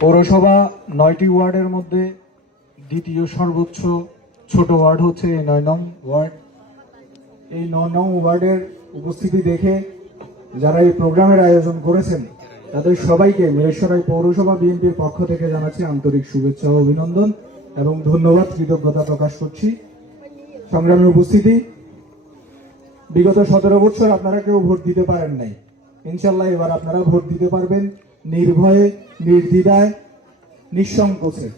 পৌরসভা 9টি ওয়ার্ডের মধ্যে দ্বিতীয় সর্বোচ্চ ছোট ওয়ার্ড হচ্ছে এই 9 নং ওয়ার্ড। এই 9 নং ওয়ার্ডের উপস্থিতি দেখে যারা এই প্রোগ্রামের আয়োজন করেছেন তাদের সবাইকে মিরেশ্বরাই পৌরসভা বিএনপির পক্ষ থেকে জানাচ্ছি আন্তরিক শুভেচ্ছা ও অভিনন্দন এবং ধন্যবাদ, কৃতজ্ঞতা প্রকাশ করছি। সংগ্রামী উপস্থিতি, বিগত 17 বছর আপনারা কেউ ভোট দিতে পারেন নাই। ইনশাল্লাহ এবার আপনারা ভোট দিতে পারবেন নির্ভয়ে, নির্দ্বিধায়, নিঃসংকোচে।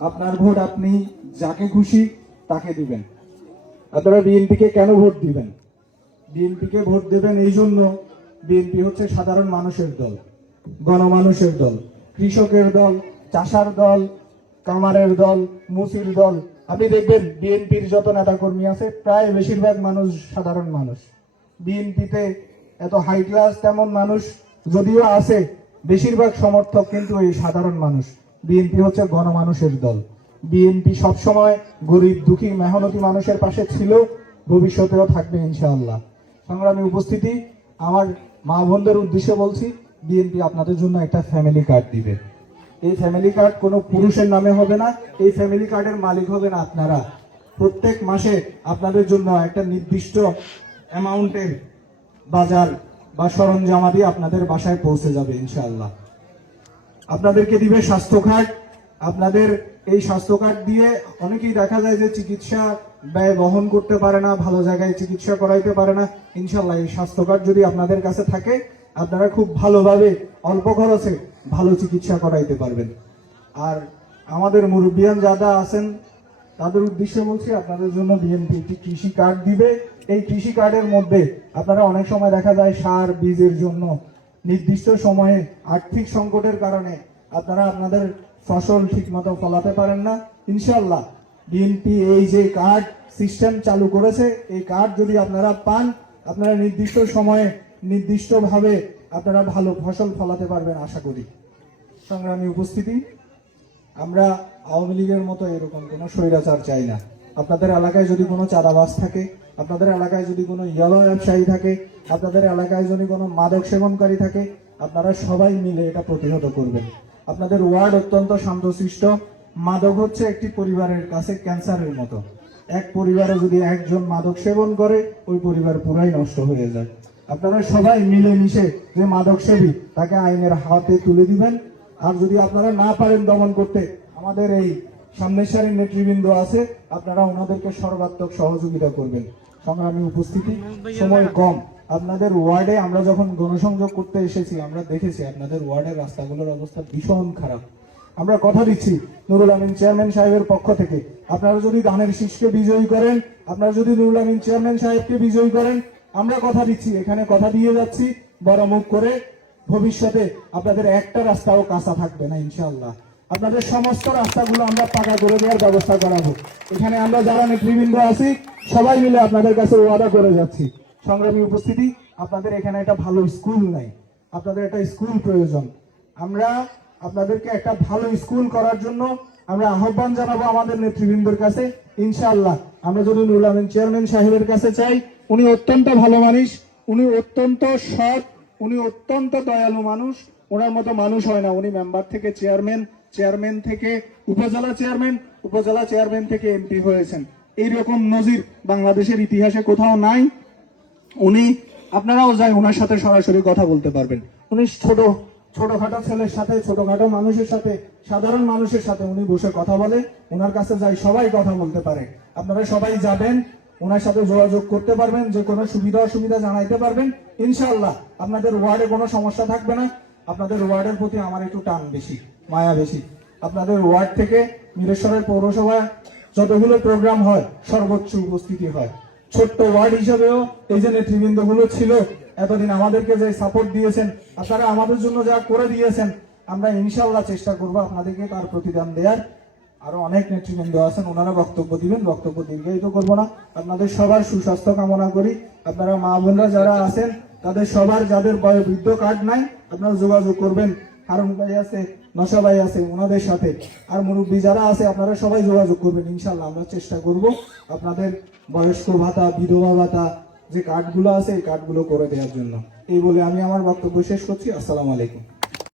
আপনার ভোট আপনি যাকে খুশি তাকে দিবেন। আপনারা বিএনপিকে কেন ভোট দিবেন? বিএনপিকে ভোট দেবেন এই জন্য, বিএনপি হচ্ছে সাধারণ মানুষের দল, গণমানুষের দল, কৃষকের দল, চাষার দল, কামারের দল, মুসির দল। আপনি দেখবেন বিএনপির যত নেতাকর্মী আছে প্রায় বেশিরভাগ মানুষ সাধারণ মানুষ। বিএনপিতে এত হাই ক্লাস তেমন মানুষ যদিও আছে, বেশিরভাগ সমর্থক কিন্তু এই সাধারণ মানুষ। বিএনপি হচ্ছে গণমানুষের দল। বিএনপি সবসময় গরিব, দুঃখী, মেহনতি মানুষের পাশে ছিল, ভবিষ্যতেও থাকবে ইনশাআল্লাহ। সংগ্রামী উপস্থিতি, আমার মা বোনদের উদ্দেশ্যে বলছি, বিএনপি আপনাদের জন্য একটা ফ্যামিলি কার্ড দিবে। এই ফ্যামিলি কার্ড কোনো পুরুষের নামে হবে না, এই ফ্যামিলি কার্ডের মালিক হবেন আপনারা। প্রত্যেক মাসে আপনাদের জন্য একটা নির্দিষ্ট অ্যামাউন্টের বাজার বা সরঞ্জামাদি আপনাদের বাসায় পৌঁছে যাবে ইনশাআল্লাহ। আপনাদেরকে দিবে স্বাস্থ্য কার্ড। আপনাদের এই স্বাস্থ্য কার্ড দিয়ে অনেকেই দেখা যায় যে চিকিৎসা ব্যয় বহন করতে পারে না, ভালো জায়গায় চিকিৎসা করাইতে পারে না। ইনশাআল্লাহ এই স্বাস্থ্য কার্ড যদি আপনাদের কাছে থাকে, আপনারা খুব ভালোভাবে অল্প খরচে ভালো চিকিৎসা করাইতে পারবেন। আর আমাদের মুরব্বিয়ান যারা আছেন তাদের উদ্দেশ্যে বলছি, আপনাদের জন্য বিএনপি একটি কৃষি কার্ড দিবে। এই কৃষি কার্ডের মধ্যে আপনারা অনেক সময় দেখা যায় সার বীজের জন্য নির্দিষ্ট সময়ে আর্থিক সংকটের কারণে আপনারা আপনাদের ফসল ঠিকমতো ফলাতে পারেন না। ইনশাআল্লাহ বিএনপি এই যে কার্ড সিস্টেম চালু করেছে, এই কার্ড যদি আপনারা পান, আপনারা নির্দিষ্ট সময়ে নির্দিষ্টভাবে আপনারা ভালো ফসল ফলাতে পারবেন আশা করি। সংগ্রামী উপস্থিতি, আমরা আওয়ামী লীগের মতো এরকম কোনো স্বৈরাচার চাই না। আপনাদের এলাকায় যদি কোনো চাঁদাবাজ থাকে, আপনাদের এলাকায় যদি কোনো ইয়েলো ব্যবসায়ী থাকে, আপনাদের এলাকায় যদি কোনো মাদক সেবনকারী থাকে, আপনারা সবাই মিলে এটা প্রতিহত করবেন। আপনাদের ওয়ার্ড অত্যন্ত শান্তশিষ্ট। মাদক হচ্ছে একটি পরিবারের কাছে ক্যান্সারের মতো। এক পরিবারে যদি একজন মাদক সেবন করে, ওই পরিবার পুরাই নষ্ট হয়ে যায়। আপনারা সবাই মিলেমিশে যে মাদক সেবী তাকে আইনের হাতে তুলে দিবেন। আর যদি আপনারা না পারেন দমন করতে, আমাদের এই সামনের সারির নেতৃবৃন্দ আছে, আপনারা ওনাদেরকে সর্বাত্মক সহযোগিতা করবেন। সংগ্রামী উপস্থিতি, সময় কম। আপনাদের ওয়ার্ডে আমরা যখন গণসংযোগ করতে এসেছি, আমরা দেখেছি আপনাদের ওয়ার্ডের রাস্তাগুলোর অবস্থা ভীষণ খারাপ। আমরা কথা দিচ্ছি নুরুল আমিন চেয়ারম্যান সাহেবের পক্ষ থেকে, আপনারা যদি ধানের শীষকে বিজয়ী করেন, আপনারা যদি নুরুল আমিন চেয়ারম্যান সাহেবকে বিজয়ী করেন, আমরা কথা দিচ্ছি, এখানে কথা দিয়ে যাচ্ছি, বড় মুখ করে, ভবিষ্যতে আপনাদের একটা রাস্তাও কাঁচা থাকবে না ইনশাআল্লাহ। আপনাদের সমস্ত রাস্তাগুলো আমরা পাকা করে দেওয়ার ব্যবস্থা করাবো। এখানে আমরা যারা নেতৃবৃন্দ আছি সবাই মিলে আপনাদের কাছে ওয়াদা করে যাচ্ছি। সংগ্রামী উপস্থিতি, আপনাদের এখানে একটা ভালো স্কুল নাই, আপনাদের একটা স্কুল প্রয়োজন। আমরা আপনাদেরকে একটা ভালো স্কুল করার জন্য আমরা আহ্বান জানাবো আমাদের নেতৃবৃন্দের কাছে। ইনশাআল্লাহ আমরা যদি নুরুল আমিন চেয়ারম্যান সাহেবের কাছে চাই, উনি অত্যন্ত ভালো মানুষ, উনি অত্যন্ত সৎ, উনি অত্যন্ত দয়ালু মানুষ। ওনার মতো মানুষ হয় না। উনি মেম্বার থেকে চেয়ারম্যান, চেয়ারম্যান থেকে উপজেলা চেয়ারম্যান, উপজেলা চেয়ারম্যান থেকে এমপি হয়েছেন। এইরকম নজির বাংলাদেশের ইতিহাসে কোথাও নাই। উনি, আপনারাও যাই ওনার সাথে সরাসরি কথা বলতে পারবেন। উনি ছোটখাটো ছেলের সাথে, ছোটখাটো মানুষের সাথে, সাধারণ মানুষের সাথে উনি বসে কথা বলে। ওনার কাছে যাই সবাই কথা বলতে পারে। আপনারা সবাই যাবেন, ওনার সাথে যোগাযোগ করতে পারবেন, যে কোনো সুবিধা অসুবিধা জানাইতে পারবেন। ইনশাআল্লাহ আপনাদের ওয়ার্ডে কোনো সমস্যা থাকবে না। আপনাদের ওয়ার্ডের প্রতি আমার একটু টান বেশি, মায়া বেশি। আপনাদের ওয়ার্ড থেকে মিরেশ্বরের পৌরসভায় যতগুলো প্রোগ্রাম হয় সর্বোচ্চ উপস্থিতি হয়। ছোট্ট ওয়ার্ড হিসেবেও এই যে নেতৃবৃন্দ গুলো ছিল এতদিন আমাদেরকে যে সাপোর্ট দিয়েছেন, আপনারা আমাদের জন্য যা করে দিয়েছেন, আমরা ইনশাআল্লাহ চেষ্টা করব আপনাদেরকে তার প্রতিদান দেওয়ার। আরো অনেক নেতৃবৃন্দ আছেন, ওনারা বক্তব্য দিবেন, বক্তব্য দীর্ঘায়িত করবো না। আপনাদের সবার সুস্বাস্থ্য কামনা করি। আপনারা মা বোনরা যারা আছেন তাদের সবার, যাদের বৃদ্ধ কার্ড নাই, আপনারা যোগাযোগ করবেন। হারুন ভাই আছে, নশা ভাই আছে, ওনাদের সাথে। আর মুরব্বী যারা আছে আপনারা সবাই যোগাযোগ করবেন। ইনশাআল্লাহ আমরা চেষ্টা করব আপনাদের বয়স্ক ভাতা, বিধবা ভাতা যে কার্ডগুলো আছে এই কার্ডগুলো করে দেওয়ার জন্য। এই বলে আমি আমার বক্তব্য শেষ করছি। আসসালামু আলাইকুম।